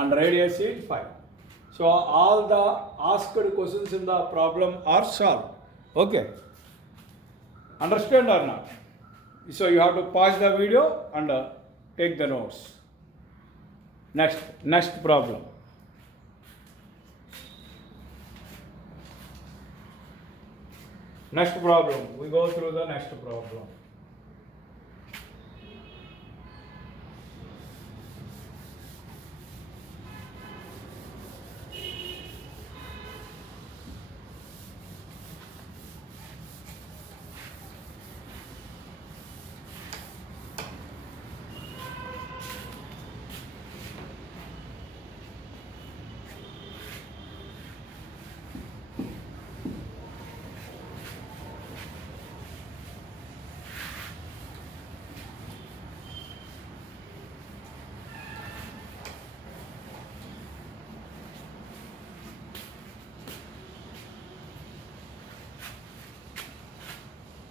and radius is 5. So all the asked questions in the problem are solved. Okay, understand or not? So you have to pause the video and take the notes. Next problem. Next problem. We go through the next problem.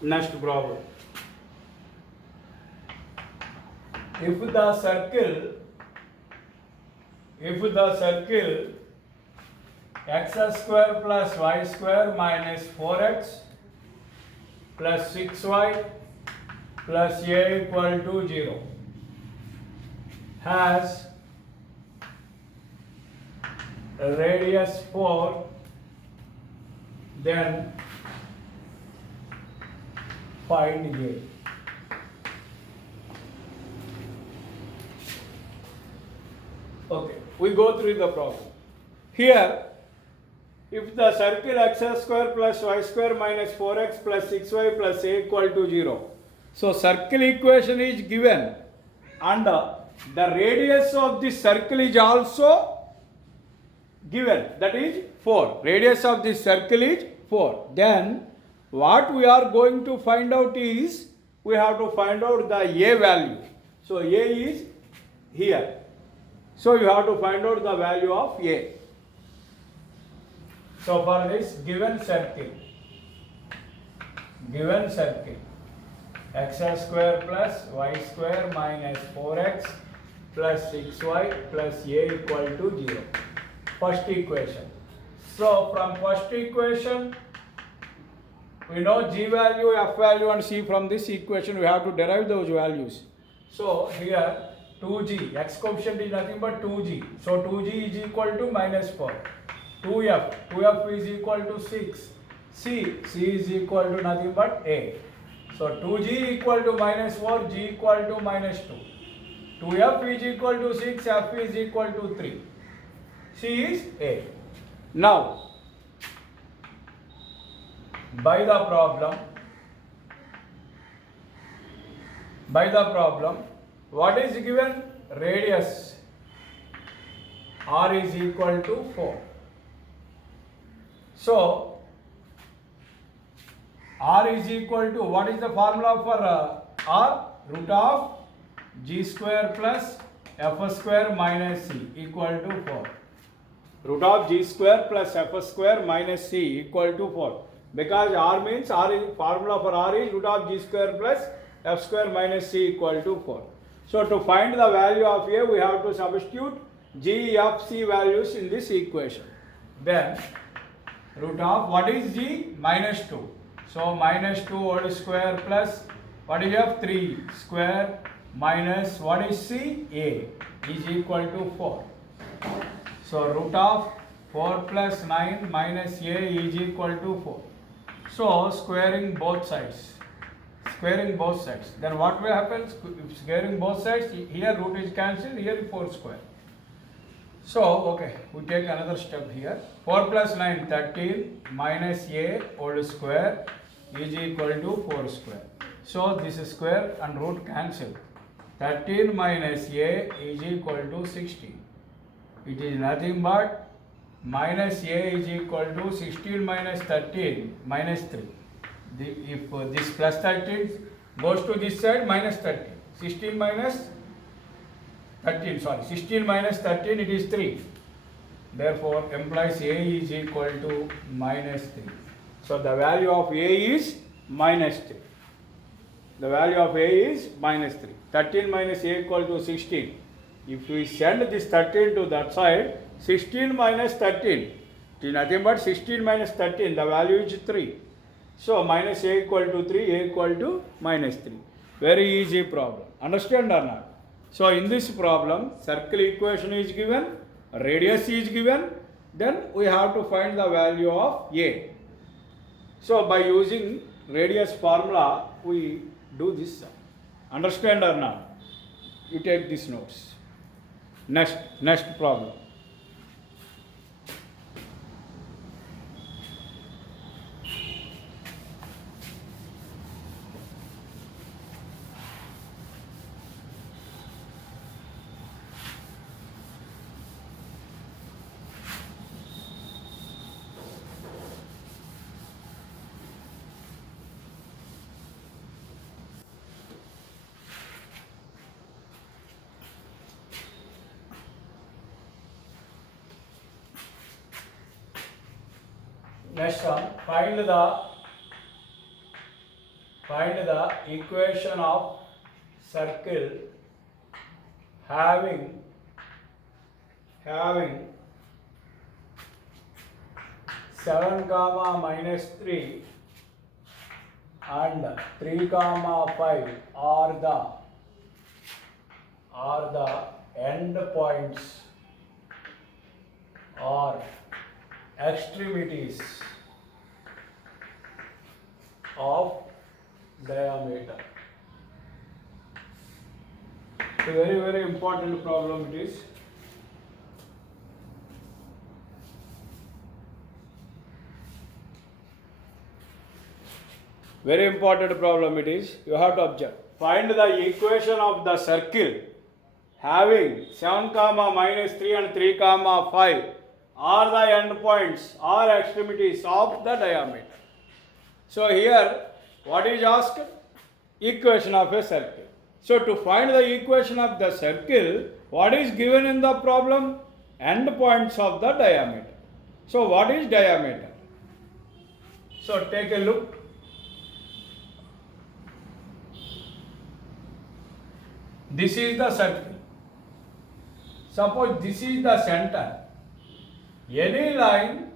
Next problem. If the circle x square plus y square minus 4x plus 6y plus a equal to 0 has a radius 4, then find a. Okay, we go through the problem. Here, if the circle x square plus y square minus 4x plus 6y plus a equal to 0. So circle equation is given and the radius of this circle is also given, that is 4. Radius of this circle is 4. Then what we are going to find out is, we have to find out the a value. So a is here. So you have to find out the value of a. So for this given circle, x square plus y square minus 4x plus 6y plus a equal to 0. First equation. So from first equation, we know g value, f value and c. From this equation we have to derive those values. So here 2g, x coefficient is nothing but 2g. So 2g is equal to minus 4. 2f is equal to 6. C is equal to nothing but a. So 2g equal to minus 4, g equal to minus 2. 2f is equal to 6, f is equal to 3. C is a. Now, by the problem, what is given? Radius r is equal to 4. So r is equal to, what is the formula for r? Root of g square plus f square minus c equal to 4. Root of g square plus f square minus c equal to 4. Because r means, r is, formula for r is root of g square plus f square minus c equal to 4. So to find the value of a, we have to substitute g, f, c values in this equation. Then root of, what is g? Minus 2. So minus 2 whole square plus, what is f? 3 square minus, what is c? A is equal to 4. So root of 4 plus 9 minus a is equal to 4. So squaring both sides. Then what will happen? Squaring both sides, here root is cancelled, here 4 square. So, okay, we take another step here. 4 plus 9, 13 minus a whole square is equal to 4 square. So this is square and root cancel. 13 minus a is equal to 16. It is nothing but minus a is equal to 16 minus 13 minus 3. If this plus 13 goes to this side, minus 13. 16 minus 13, it is 3. Therefore, implies a is equal to minus 3. So the value of a is minus 3. The value of a is minus 3. 13 minus a equal to 16. if we send this 13 to that side, 16 minus 13, it is nothing but 16 minus 13, the value is 3. So minus a equal to 3, a equal to minus 3. Very easy problem. Understand or not? So in this problem, circle equation is given, radius is given, then we have to find the value of a. So by using radius formula, we do this sum. Understand or not? You take these notes. Next problem. Next one, find the equation of circle having 7 comma minus 3 and 3 comma 5 are the end points or extremities of diameter. A very important problem it is. Very important problem it is. You have to observe. Find the equation of the circle having 7 comma minus 3 and 3 comma 5 are the end points or extremities of the diameter. So here, what is asked? Equation of a circle. So to find the equation of the circle, what is given in the problem? End points of the diameter. So what is diameter? So take a look. This is the circle. Suppose this is the center. Any line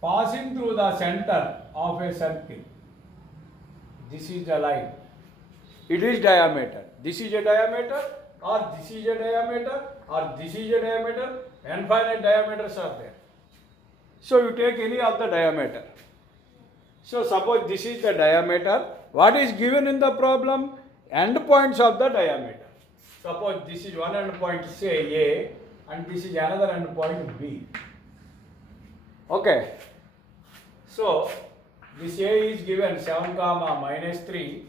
passing through the center of a circle, this is the line. It is diameter. This is a diameter, or this is a diameter, or this is a diameter. Infinite diameters are there. So you take any of the diameter. So suppose this is the diameter. What is given in the problem? End points of the diameter. Suppose this is one end point, say A, and this is another end point B. Okay. So this A is given 7 comma minus 3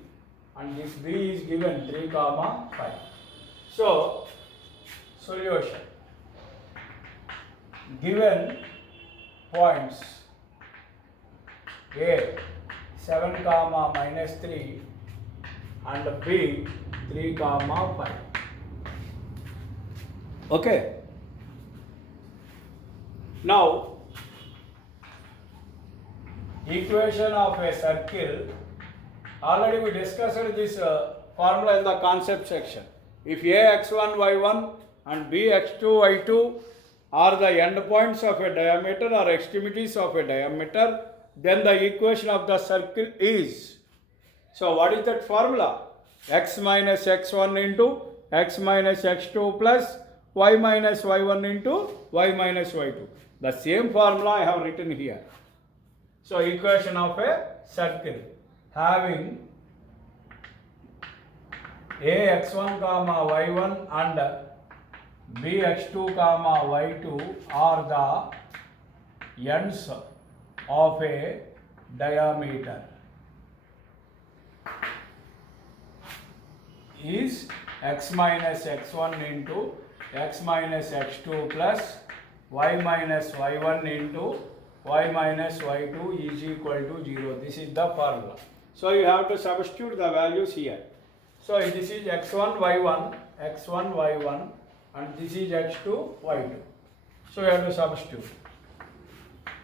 and this B is given 3 comma 5. So solution. Given points A 7 comma minus 3 and B 3 comma 5. Okay. Now equation of a circle, already we discussed this formula in the concept section. If A x1 y1 and B x2 y2 are the end points of a diameter or extremities of a diameter, then the equation of the circle is. So what is that formula? X minus x1 into x minus x2 plus y minus y1 into y minus y2. The same formula I have written here. So equation of a circle having A x1 comma y1 and B x2 comma y2 are the ends of a diameter is x minus x1 into x minus x2 plus y minus y1 into y minus y2 is equal to 0. This is the formula. So you have to substitute the values here. So this is x1 y1 and this is x2 y2. So you have to substitute.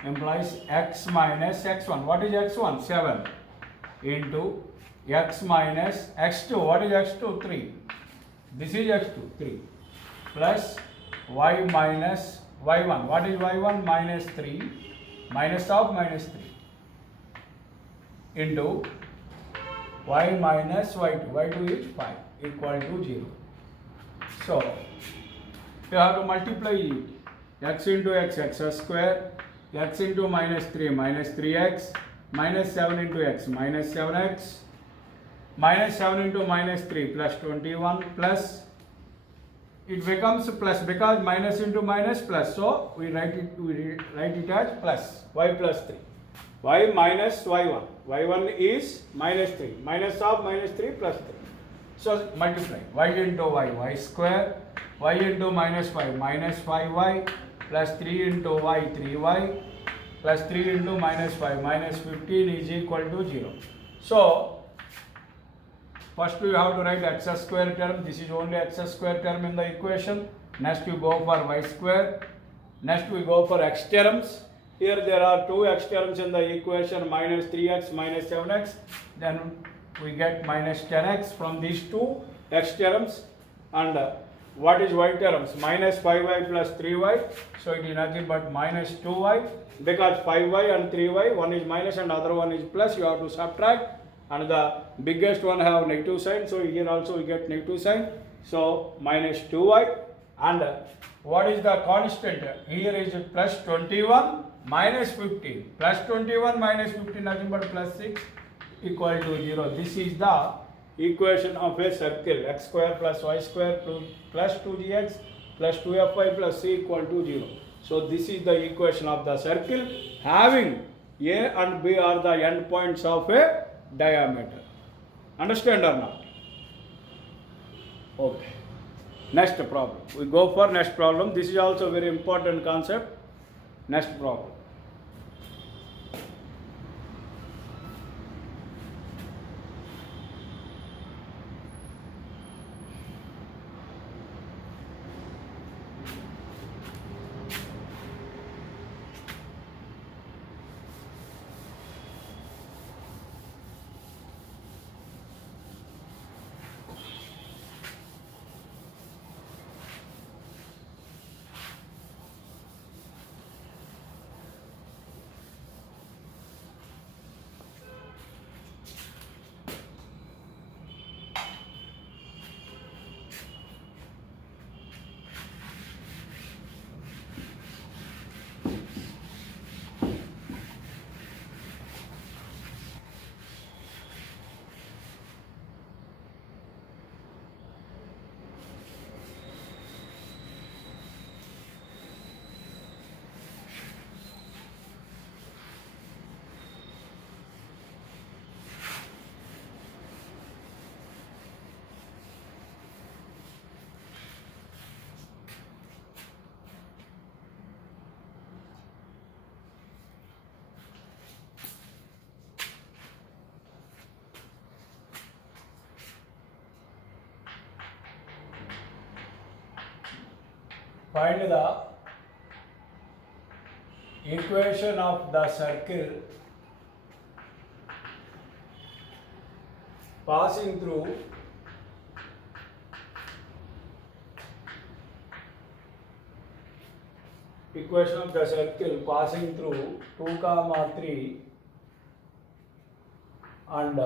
Implies x minus x1. What is x1? 7 into x minus x2. What is x2? 3. This is x2, 3. plus y minus y1. What is y1? Minus 3, minus of minus 3 into y minus y2. y2 is 5 equal to 0. So you have to multiply it. X into x, x square, x into minus 3, minus 3x, minus 7 into x, minus 7x, minus 7 into minus 3 plus 21 plus, it becomes plus because minus into minus plus, so we write it as plus y plus 3, y minus y1, y1 is minus 3, minus of minus 3 plus 3. So multiply y into y square, y into minus 5, minus 5y, plus 3 into y, 3y, plus 3 into minus 5, minus 15 is equal to 0. So first you have to write x square term. This is only x square term in the equation. Next you go for y square. Next we go for x terms. Here there are two x terms in the equation, minus 3x, minus 7x. Then we get minus 10x from these two x terms. And what is y terms? Minus 5y plus 3y. So it is nothing but minus 2y. Because 5y and 3y, one is minus and other one is plus, you have to subtract. And the biggest one have negative sign, so here also we get negative sign. So minus 2y. And what is the constant? Here is plus 21 minus 15. Plus 21 minus 15 nothing but plus 6 equal to 0. This is the equation of a circle. X square plus y square plus 2gx plus 2fy plus c equal to 0. So this is the equation of the circle having A and B are the end points of a diameter. Understand or not? Okay. Next problem. We go for next problem. This is also very important concept. Next problem. Find the equation of the circle passing through equation of the circle passing through 2, 3 and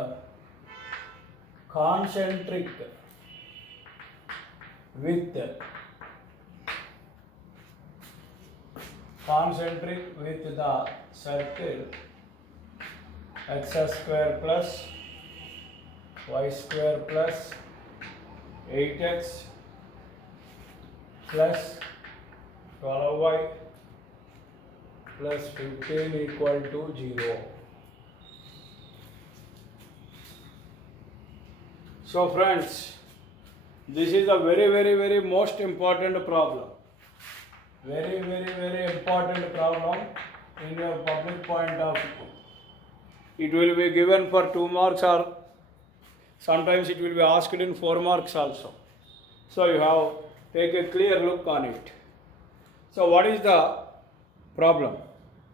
concentric with the circle x square plus y square plus 8x plus 12y plus 15 equal to 0. So friends, this is a very most important problem. Very important problem in your public point of view. It will be given for 2 marks or sometimes it will be asked in 4 marks also. So you have take a clear look on it. So what is the problem?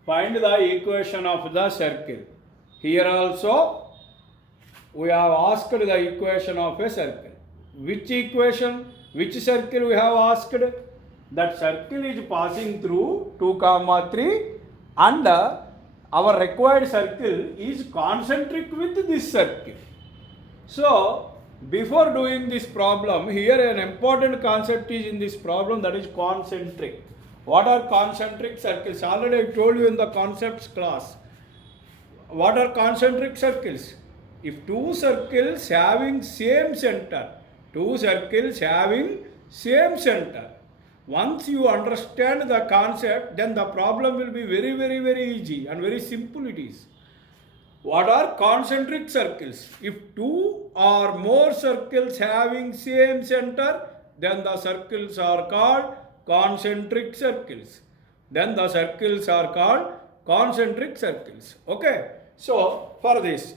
Find the equation of the circle. Here also we have asked the equation of a circle. Which equation? Which circle we have asked? That circle is passing through 2, 3 and our required circle is concentric with this circle. So, before doing this problem, here an important concept is in this problem, that is concentric. What are concentric circles? Already I told you in the concepts class. What are concentric circles? If two circles having same center, once you understand the concept, then the problem will be very easy and very simple it is. What are concentric circles? If two or more circles having same center, then the circles are called concentric circles. Okay. So, for this,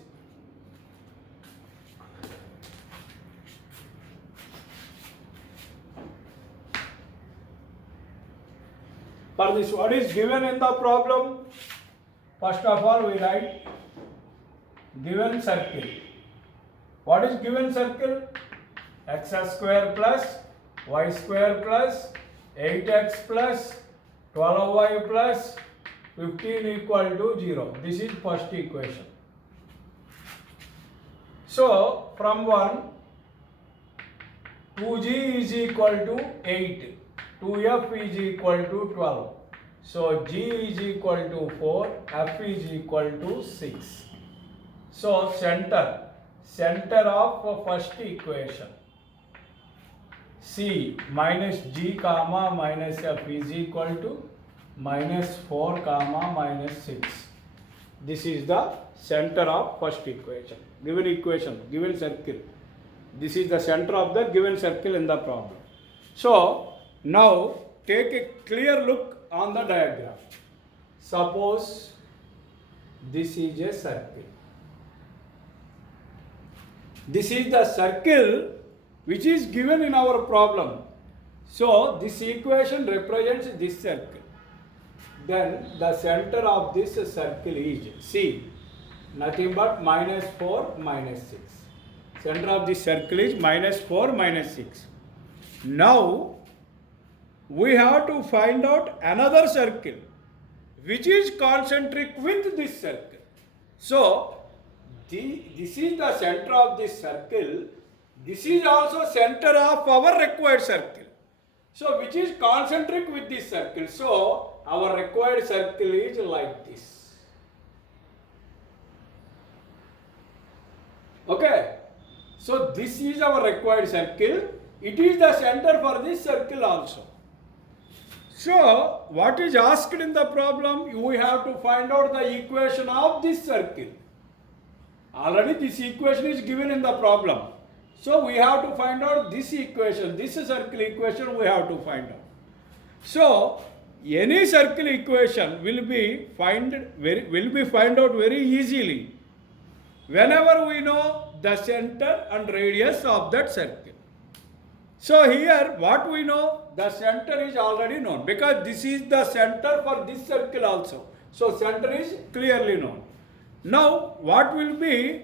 what is given in the problem? First of all, we write given circle. What is given circle? X square plus y square plus 8x plus 12y plus 15 equal to 0. This is first equation. So, from 1, 2g is equal to 8. 2f is equal to 12. So, g is equal to 4, f is equal to 6. So, center of first equation, C minus g comma minus f is equal to minus 4 comma minus 6. This is the center of first equation, given circle. This is the center of the given circle in the problem. So, now take a clear look on the diagram. Suppose this is a circle. This is the circle which is given in our problem. So, this equation represents this circle. Then the center of this circle is C, nothing but minus 4, minus 6. Center of this circle is minus 4, minus 6. Now, we have to find out another circle which is concentric with this circle. So, this is the center of this circle. This is also center of our required circle. So, which is concentric with this circle. So, our required circle is like this. Okay. So, this is our required circle. It is the center for this circle also. So, what is asked in the problem? We have to find out the equation of this circle. Already this equation is given in the problem. So, we have to find out this equation, this circle equation we have to find out. So, any circle equation will be find out very easily whenever we know the center and radius of that circle. So, here what we know, the center is already known because this is the center for this circle also. So, center is clearly known. Now, what will be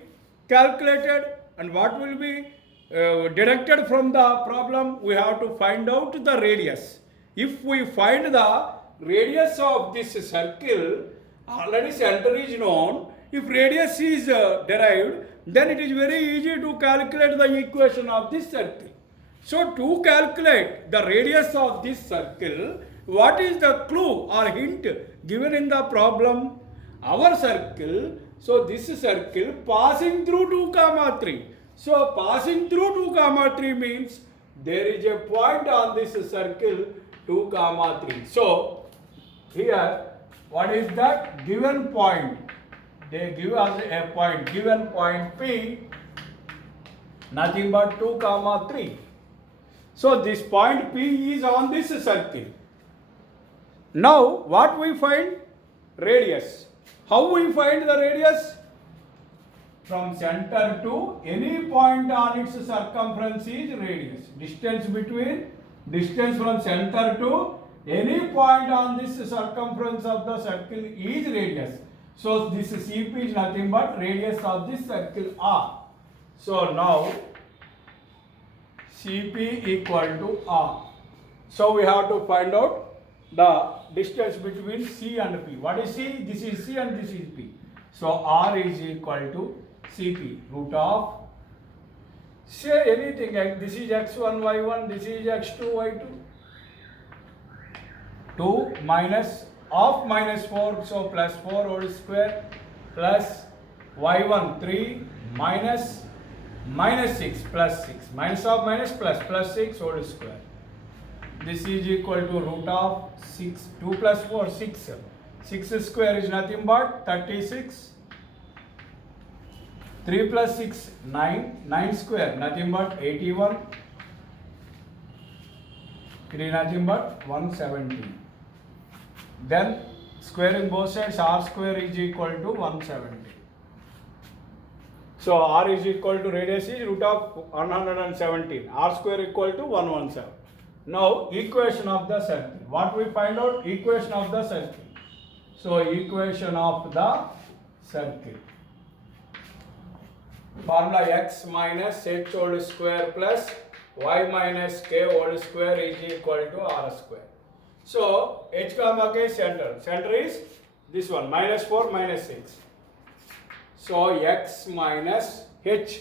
calculated and what will be deducted from the problem? We have to find out the radius. If we find the radius of this circle, already center is known. If radius is derived, then it is very easy to calculate the equation of this circle. So, to calculate the radius of this circle, what is the clue or hint given in the problem? Our circle, so this circle passing through 2, 3. So, passing through 2, 3 means there is a point on this circle 2, 3. So, here what is that given point? They give us a point, given point P, nothing but 2, 3. So, this point P is on this circle. Now, what we find? Radius. How we find the radius? From center to any point on its circumference is radius. Distance from center to any point on this circumference of the circle is radius. So, this CP is nothing but radius of this circle R. So, now CP equal to R. So we have to find out the distance between C and P. What is C? This is C and this is P. So R is equal to CP, root of, say anything, like this is x1, y1, this is x2, y2. 2 minus of minus 4, so plus 4 whole square, plus y1 3 minus minus 6 plus 6, minus of minus plus 6 whole square. This is equal to root of 6, 2 plus 4, 6. 6 square is nothing but 36. 3 plus 6, 9. 9 square, nothing but 81. It is nothing but 117. Then squaring both sides, r square is equal to 170. So r is equal to radius is root of 117. R square equal to 117. Now equation of the circle. What we find out? Equation of the circle. So equation of the circle. Formula x minus h whole square plus y minus k whole square is equal to r square. So h comma k center. Center is this one, minus 4 minus 6. So x minus h.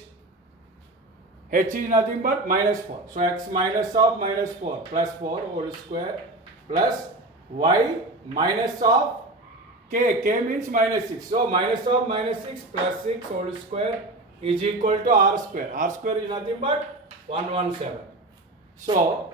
H is nothing but minus 4. So x minus of minus 4 plus 4 whole square plus y minus of k. K means minus 6. So minus of minus 6 plus 6 whole square is equal to r square. R square is nothing but 117. So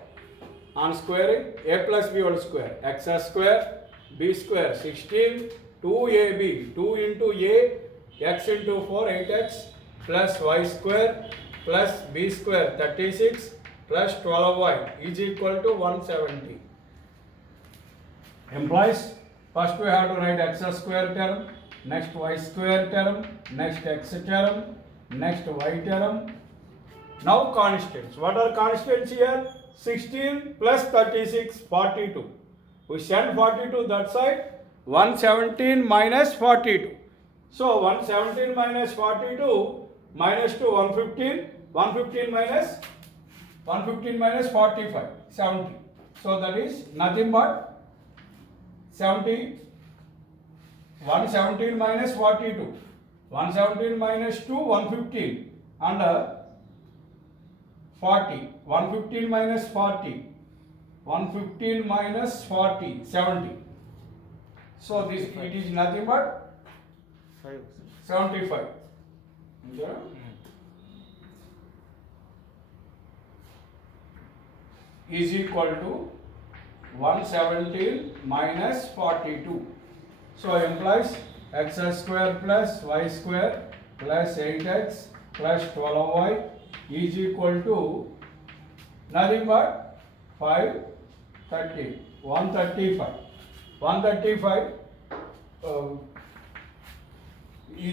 on squaring, a plus b whole square, x square, b square 16, 2ab, 2 into a, x into 4, 8x, plus y square, plus b square 36, plus 12y is equal to 170. Implies, first we have to write x square term, next y square term, next x term, next y term. Now constants. What are constants here? 16 plus 36, 42. We send 42 that side, 117 minus 42. So 117 minus 42 minus 2, 115, 115 minus 45, 70. So that is nothing but 70, 117 minus 42, 117 minus 2, 115, and 40, 115 minus 40, 115 minus 40, 70. So this it is nothing but 75. Okay? Is equal to 117 minus 42. So implies x square plus y square plus 8x plus 12y is equal to nothing but 530, 135. 135.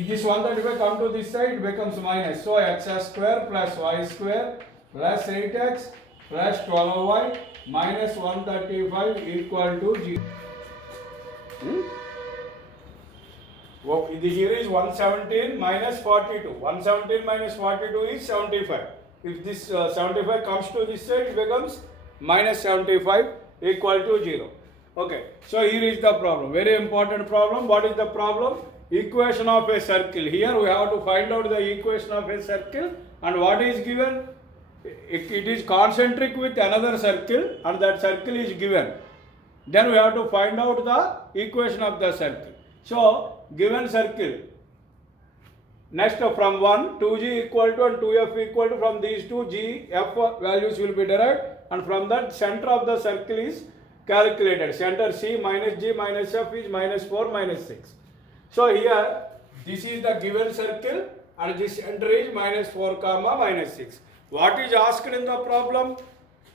This 135 come to this side, becomes minus. So x square plus y square plus 8x plus 12y minus 135 equal to 0. Well, here is 117 minus 42. 117 minus 42 is 75. If this 75 comes to this side, it becomes minus 75 equal to 0. Okay, so here is the problem. Very important problem. What is the problem? Equation of a circle. Here we have to find out the equation of a circle, and what is given? It is concentric with another circle, and that circle is given. Then we have to find out the equation of the circle. So given circle, next from 1, 2g equal to and 2f equal to, from these two g, f values will be derived, and from that center of the circle is calculated. Center c minus g minus f is minus 4 minus 6. So here this is the given circle and this center is minus 4 comma minus 6. What is asked in the problem?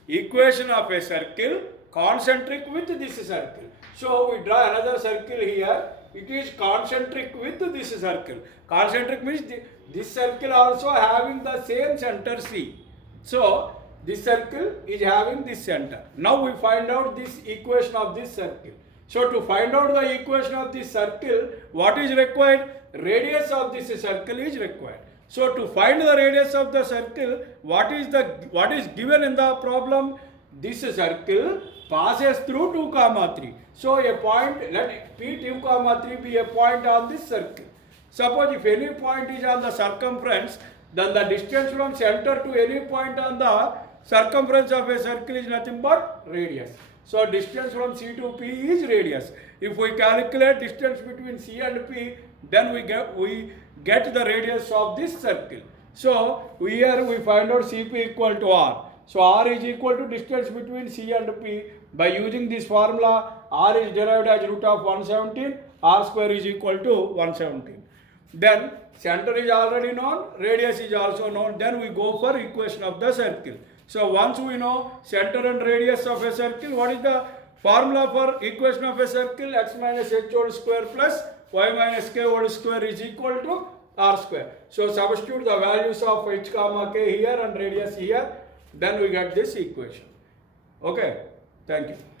Equation of a circle concentric with this circle. So we draw another circle here. It is concentric with this circle. Concentric means this circle also having the same center C. So this circle is having this center. Now we find out this equation of this circle. So to find out the equation of this circle, what is required? Radius of this circle is required. So to find the radius of the circle, what is given in the problem? This circle passes through 2, 3. So a point, let P2, 3 be a point on this circle. Suppose if any point is on the circumference, then the distance from center to any point on the circumference of a circle is nothing but radius. So distance from C to P is radius. If we calculate distance between C and P, then we get the radius of this circle. So here we find out Cp equal to R. So R is equal to distance between C and P. By using this formula, R is derived as root of 117, R square is equal to 117. Then center is already known, radius is also known. Then we go for equation of the circle. So once we know center and radius of a circle, what is the formula for equation of a circle? X minus h whole square plus y minus k whole square is equal to R square. So substitute the values of h comma k here and radius here. Then we get this equation. Okay, thank you.